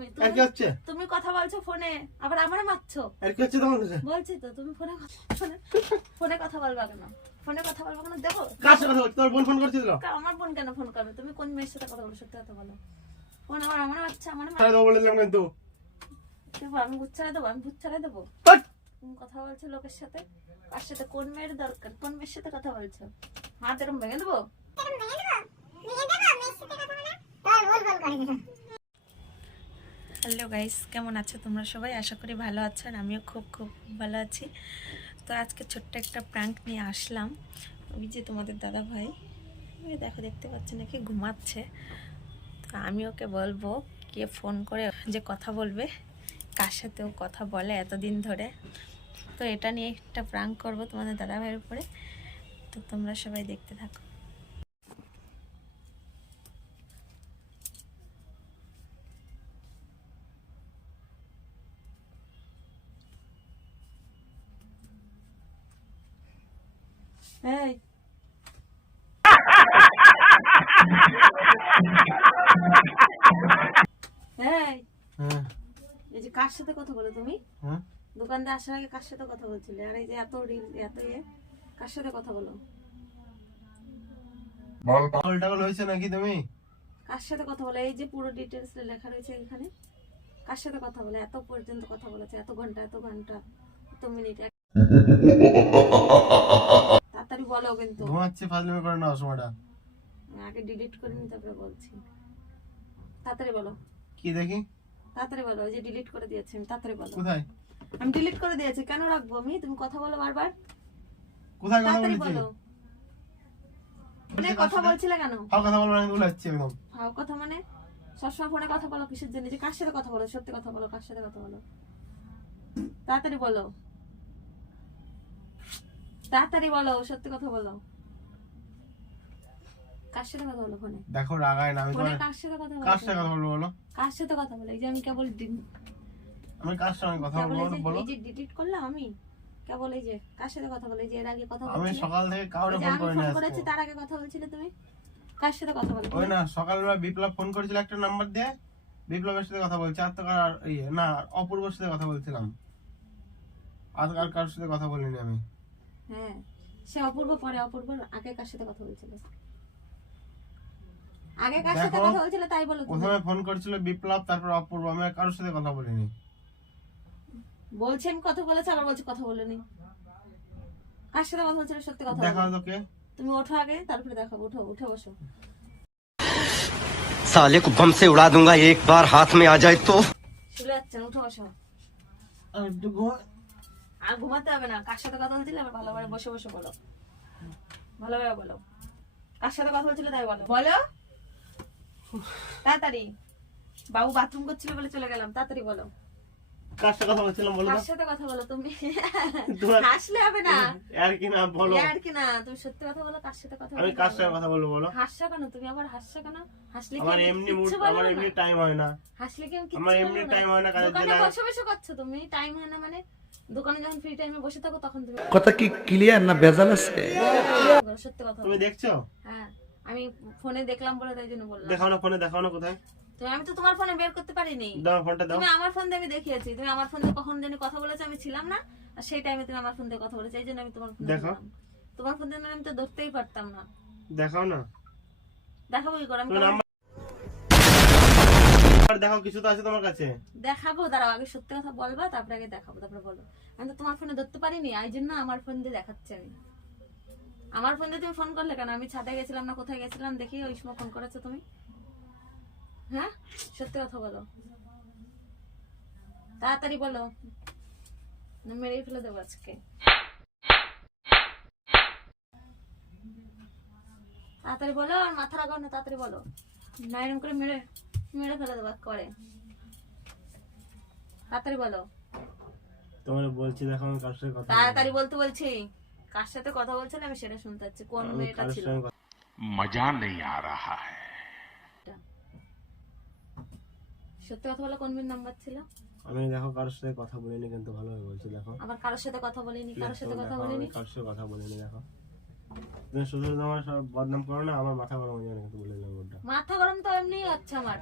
তুমি আর তুমি কি হচ্ছে? তুমি কথা বলছো ফোনে আবার আমারে মারছো। আর কি হচ্ছে তোমার কাছে? বলছি তো তুমি ফোনে ফোনে ফোনে কথা বলবা কেন? ফোনে কথা বলবা কেন? দেখো। কার সাথে কথা বলছি? তোমার বোন ফোন করছিল আমার বোন কেন ফোন করবে? তুমি কোন মেয়ের সাথে কথা বলো? সত্যি কথা বলো। ফোন আমার আমার বাচ্চা আমার তাহলে তো বলে দিলাম কিন্তু দেবো আমি ভূত ছাড়া দেবো আমি ভূত ছাড়া দেবো। কথা বলছো লোকের সাথে? কার সাথে? কোন মেয়ের দরকার? কোন মেয়ের সাথে কথা বলছো? হাত ভেঙে দেবো? হ্যালো গাইস কেমন আছো তোমরা সবাই? আশা করি ভালো আছো আর আমিও খুব খুব ভালো আছি। তো আজকে ছোট্ট একটা প্র্যাঙ্ক নিয়ে আসলাম। ওই যে তোমাদের দাদা ভাই, ওই দেখো, দেখতে পাচ্ছি নাকি? ঘুমাচ্ছে। তো আমি ওকে বলব, কে ফোন করে যে কথা বলবে, কার সাথে ও কথা বলে এতদিন ধরে। তো এটা নিয়ে একটা প্র্যাঙ্ক করব তোমাদের দাদা ভাইয়ের উপরে। তো তোমরা সবাই দেখতে থাকো। এই এই হ্যাঁ। এই যে কার সাথে কথা বলো তুমি? হ্যাঁ। দোকানদার আসার আগে কার সাথে কথা বলছিলে? আর এই যে এত রিল এত ইয়ে কার সাথে কথা বলো? পাগল টাগল হয়েছে নাকি তুমি? কার সাথে কথা বলো? এই যে পুরো ডিটেলস লেখা রয়েছে এখানে। কার সাথে কথা বলে? এত পর্যন্ত কথা বলেছে এত ঘণ্টা এত ঘণ্টা এত মিনিট বলো কিন্তু। ঘুমাচ্ছে ফাজলামি করে না সময়টা। আগে ডিলিট করে নি তারপরে বলছি। তাড়াতাড়ি বলো। কি দেখি? তাড়াতাড়ি বলো ওই যে ডিলিট করে দিয়েছি আমি তাড়াতাড়ি বলো। কোথায়? আমি ডিলিট করে দিয়েছি কেন রাখব আমি? তুমি কথা বলো বারবার। কোথায় কথা তাড়াতাড়ি বলেছি? বলো। ফোনে কথা বলছিলে কেন? ফাও কথা বলব না একদম। ফাও কথা মানে? সবসময় ফোনে কথা বলো কিসের জন্য? যে কার সাথে কথা বলো সত্যি কথা বলো কার সাথে কথা বলো। তাড়াতাড়ি বলো। তাড়াতাড়ি বলো সত্যি কথা বলো। কার সাথে কথা বলো ফোনে? দেখো রাগায় না আমি ফোনে কার সাথে কথা বলো কার সাথে কথা বলব বলো? কার সাথে কথা বলো? এই যে আমি কেবল আমি কার সঙ্গে কথা বলব বলো? এই যে ডিলিট করলাম আমি? কেবল এই যে কার সাথে কথা বলো? যে এর আগে কথা আমি সকাল থেকে কাউরে ফোন আমি করে ফোন করেছি তার আগে কথা বলছিলে তুমি? কার সাথে কথা বলো ওই না সকালবেলা বিপ্লব ফোন করেছিল একটা নাম্বার দিয়ে বিপ্লবের সাথে কথা বলছি আর তো কার ইয়ে না অপূর্বর সাথে কথা বলছিলাম। আর কার সাথে কথা বলিনি আমি। হ্যাঁ সে অপূর্ব পরে অপূর্ব আগে কার সাথে কথা বলছিল আগে কার সাথে দেখো, কথা বলছিল তাই বলো তুমি। প্রথমে ফোন করেছিল বিপ্লব তারপর অপূর্ব আমি আর কারোর সাথে কথা বলিনি বলছি আমি কথা বলেছি আবার বলছি কথা বলিনি কার সাথে কথা বলছিল সত্যি কথা দেখা বলো। তোকে তুমি ওঠো আগে তারপরে দেখাবো ওঠো উঠে বসো साले को बम से उड़ा दूंगा एक बार हाथ में आ जाए तो শুলে যাচ্ছেন উঠে বসো আর ঘুমাতে হবে না। কার সাথে কথা বলছিলে? আবার ভালোভাবে বসে বসে বলো। ভালোভাবে বলো। কার সাথে কথা বলছিলে তাই বলো। বলো। তাড়াতাড়ি। বাবু বাথরুম করছিল বলে চলে গেলাম। তাড়াতাড়ি বলো। কার সাথে কথা বলছিলাম বলো কার সাথে কথা বলো তুমি? হাসলে হবে না। আর কি না বলো। আর কি না। তুমি সত্যি কথা বলো কার সাথে কথা আমি? কার সাথে কথা বলব বলো? হাসছো কেন? তুমি আবার হাসছো কেন? হাসলে কি আমার এমনি মুড আমার এমনি টাইম হয় না। হাসলে কি আমার এমনি টাইম হয় না কাজের জন্য। বসে বসে করছ তুমি। টাইম হয় না মানে দোকানে যখন ফ্রি টাইমে বসে থাকো তখন তুমি কথা কি ক্লিয়ার না ভেজাল আছে? সত্যি কথা। তুমি দেখছ? হ্যাঁ আমি ফোনে দেখলাম বলে তাই জন্য বললাম। দেখাও না ফোনে দেখাও না কোথায়? আমি তো তোমার ফোনে বের করতে পারিনি। দাও ফোনটা দাও। তুমি আমার ফোন দিয়ে আমি দেখিয়েছি। তুমি আমার ফোন দিয়ে কখন জানি কথা বলেছ আমি ছিলাম না। আর সেই টাইমে তুমি আমার ফোন দিয়ে কথা বলেছ এই জন্য আমি তোমার ফোন দেখো। তোমার ফোন দিয়ে আমি তো ধরতেই পারতাম না। দেখাও না। দেখাবো কি করে? আমি দেখাও, কিছু তো আছে তোমার কাছে? দেখাবো, দাঁড়াও, আগে সত্যি কথা বলবা, তারপরে আগে দেখাবো, তারপরে বলো আমি তো তোমার ফোনে ধরতে পারিনি, এই জন্য আমার ফোন দিয়ে দেখাচ্ছি আমি। আমার ফোন দিয়ে তুমি ফোন করলে কেন? আমি ছাদে গেছিলাম না, কোথায় গেছিলাম? দেখি ওই সময় ফোন করেছ তুমি? হ্যাঁ? সত্যি কথা বলো। তাড়াতাড়ি বলো। মেরেই ফেলে দেবো আজকে। তাড়াতাড়ি বলো, আর মাথা রাখাও না, তাড়াতাড়ি বলো। না এরকম করে মেরে। মেরে ফেলে করে। তাড়াতাড়ি বলো। বলছি দেখো আমি কার সাথে কথা তাড়াতাড়ি বলতে বলছি। কার সাথে কথা আমি সেটা শুনতে কোন মেয়েটা ছিল? মজা নেই আ রাহা হ্যায়। সত্যি কথা বলো কোন মেয়ের নাম্বার ছিল? আমি দেখো কারোর সাথে কথা বলিনি কিন্তু ভালোভাবে বলছি দেখো। আবার কারোর সাথে কথা বলিনি কারোর সাথে কথা বলিনি? কারোর সাথে কথা বলিনি দেখো। তুমি শুধু তোমার সব বদনাম করো না আমার মাথা গরম হয়ে যাবে কিন্তু বলে মাথা গরম তো এমনিই হচ্ছে আমার।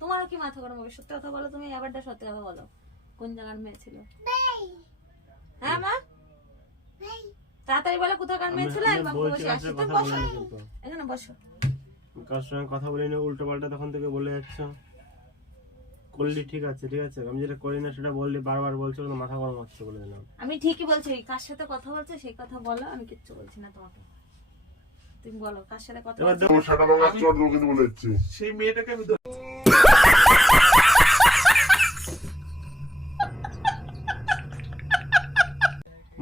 তোমারও কি মাথা গরম হবে? সত্যি কথা বলো তুমি এবারটা সত্যি কথা বলো। কোন জায়গার মেয়ে ছিল? হ্যাঁ মা? তাড়াতাড়ি বলো কোথাকার মেয়ে ছিল বসে। তুমি বসো এখানে বসো। কার সঙ্গে কথা বলিনি উল্টো পাল্টা তখন থেকে বলে যাচ্ছ। করলি ঠিক আছে ঠিক আছে। আমি যেটা করি না সেটা বললি বারবার বলছো কিন্তু মাথা গরম হচ্ছে বলে দিলাম। আমি ঠিকই বলছি কার সাথে কথা বলছে সেই কথা বলো আমি কিচ্ছু বলছি না তোমাকে। তুমি বলো কার সাথে কথা এবার বলছো? সেই মেয়েটাকে আমি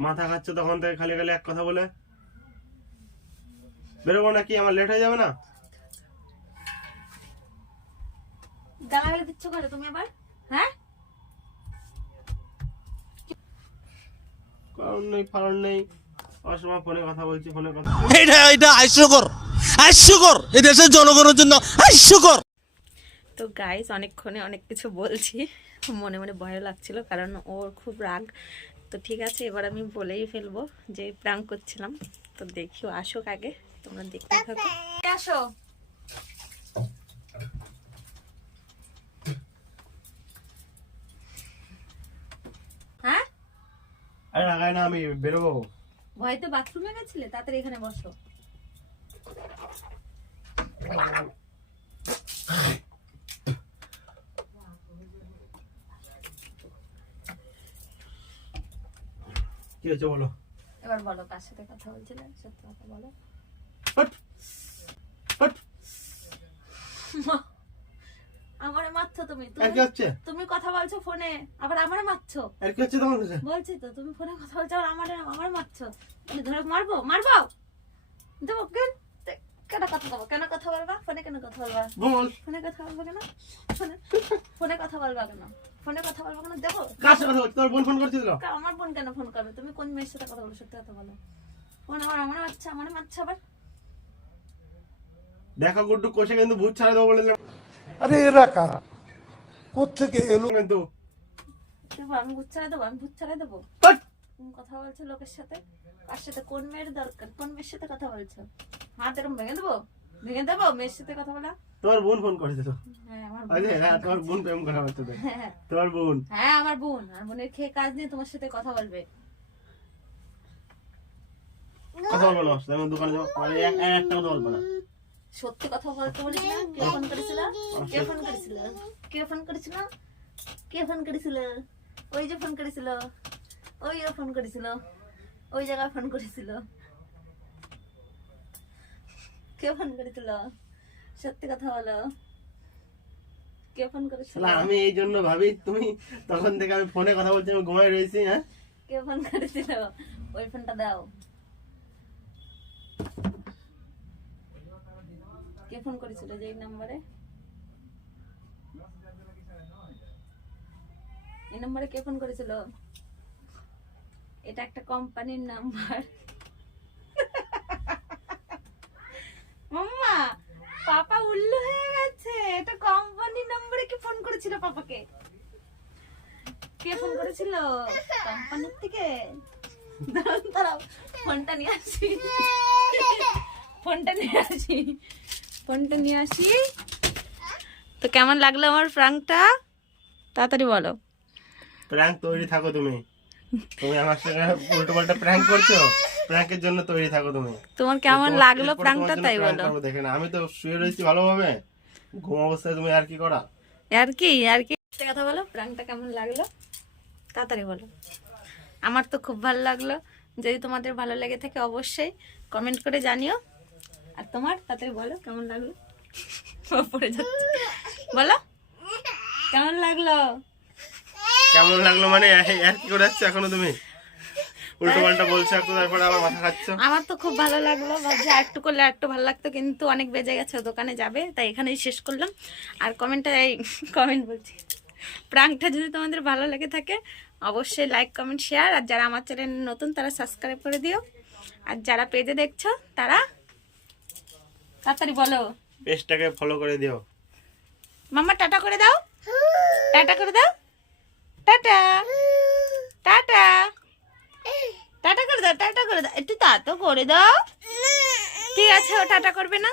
মাথা খাচ্ছ তখন থেকে খালি খালি এক কথা বলে। বেরোবো নাকি? আমার লেট হয়ে যাবে না? গালাগালি দিচ্ছ করে তুমি আবার? হ্যাঁ? কারণ নেই ফারণ নেই। অসময় ফোনে কথা বলছি ফোনে কথা এটা এটা হাস্যকর হাস্যকর। এই দেশের জনগণের জন্য হাস্যকর। তো গাইস অনেকক্ষণে অনেক কিছু বলছি। মনে মনে ভয় লাগছিল কারণ ওর খুব রাগ। তো ঠিক আছে এবার আমি বলেই ফেলব যে প্রাং করছিলাম। তো দেখিও আসুক আগে তোমরা দেখতে থাকো। আসো। হ্যাঁ? আরে রাগায় না আমি বেরোবো। ভয়তে বাথরুমে গেছিলে? তাড়াতাড়ি এখানে বসো। কি হয়েছে বলো? এবার বলো কার সাথে কথা বলছিলে? সত্যি কথা বলো। Hot hot. আমারে মারছো তুমি। তুমি কথা বলছো ফোনে আবার আমারে মারছো? আর কি হচ্ছে তোমার বলছি তো তুমি ফোনে কথা বলছো আর আমারে আমার মারছো? আমি ধরে মারবো মারবো? দেবো কেন কেন কথা বলব? কেন কথা বলবা? ফোনে কেন কথা বলবা? বল। ফোনে কথা বলব কেন? ফোনে কথা বলবা কেন? ফোনে কথা বলব কেন? দেবো কার সাথে কথা বলছি তোমার বোন ফোন করছিল? আমার বোন কেন ফোন করবে? তুমি কোন মেয়ের সাথে কথা বলো সত্যি কথা বলো। ফোন আমার আমার মারছে আমার মারছে আবার। দেখো গুড্ডু কোষে কিন্তু ভূত ছাড়া দেবো বলে আরে এরা কারা? কোথেকে এলো? কিন্তু দেবো আমি ভূত ছাড়া দেবো আমি ভূত ছাড়া দেবো। কথা বলছো লোকের সাথে? কার সাথে? কোন মেয়ের দরকার? কোন মেয়ের সাথে কথা বলছো? হাত এরকম ভেঙে দেবো? ভেঙে দেবো? মেয়ের সাথে কথা বলা? তোমার বোন ফোন করেছিল হ্যাঁ। হ্যাঁ বোন প্রেম করা হচ্ছে তো। হ্যাঁ বোন। হ্যাঁ আমার বোন। আর বোনের খেয়ে কাজ নিয়ে তোমার সাথে কথা বলবে। কথা বলব না ওর দোকানে যাব এক- এক- একটা কথা বলব না। সত্যি কথা বলতে বলিস না? কে ফোন করেছিল? কে ফোন করেছিল? কে ফোন করেছিল? কে ফোন করেছিল? ওই যে ফোন করেছিল। ওই ফোন করেছিল। ওই জায়গায় ফোন করেছিল। কে ফোন করেছিল? সত্যি কথা বলো। কে ফোন করেছিল? আমি এই জন্য ভাবি তুমি তখন থেকে আমি ফোনে কথা বলছি আমি ঘুমাই রয়েছি হ্যাঁ? কে ফোন করেছিল? ওই ফোনটা দাও। কে ফোন করেছিল যে এই নম্বরে? এই নম্বরে কে ফোন করেছিল? এটা একটা কোম্পানির নাম্বার মাম্মা পাপা উল্লু হয়ে গেছে এটা কোম্পানির নম্বরে কি ফোন করেছিল পাপাকে করেছিল? কোম্পানির থেকে? দাঁড়াও দাঁড়াও। ফোনটা নিয়ে আসি। ফোনটা নিয়ে আসি। ফোনটা নিয়ে আসি। তো কেমন লাগল আমার প্রাংটা তাড়াতাড়ি বলো। প্র্যাঙ্ক তৈরি থাকো তুমি। তুমি আমার সঙ্গে উল্টো পাল্টা প্র্যাঙ্ক করছ? প্র্যাঙ্কের জন্য তৈরি থাকো তুমি। তোমার কেমন লাগল জন্য তাই বলো। দেখে না আমি তো শুয়ে রয়েছি ভালোভাবে। ঘুম অবস্থায় তুমি আর কি করা? আর কি আর কি। কথা বলো প্র্যাঙ্কটা কেমন লাগল? তাড়াতাড়ি বলো। আমার তো খুব ভালো লাগল। যদি তোমাদের ভালো লেগে থাকে অবশ্যই কমেন্ট করে জানিও। আর তোমার? তাড়াতাড়ি বলো কেমন লাগল? পড়ে যাচ্ছে। বলো কেমন লাগল? কেমন লাগল মানে? আর কি করে যাচ্ছ এখনও তুমি? উল্টো পাল্টা বলছো একটু তারপরে আবার মাথা খাচ্ছ? আমার তো খুব ভালো লাগল। ভাবছি আর একটু করলে আর একটু ভালো লাগতো কিন্তু অনেক বেজে গেছে ও দোকানে যাবে তাই এখানেই শেষ করলাম। আর কমেন্টটা এই কমেন্ট বলছি। প্রাঙ্কটা যদি তোমাদের ভালো লেগে থাকে অবশ্যই লাইক কমেন্ট শেয়ার আর যারা আমার চ্যানেল নতুন তারা সাবস্ক্রাইব করে দিও। আর যারা পেজে দেখছ তারা তাড়াতাড়ি বলো। পেজটাকে ফলো করে দিও। মাম্মা টাটা করে দাও। টাটা করে দাও। টাটা। টাটা। টাটা করে দাও টাটা করে দাও। একটু তা তো করে দাও। ঠিক আছে ও টাটা করবে না।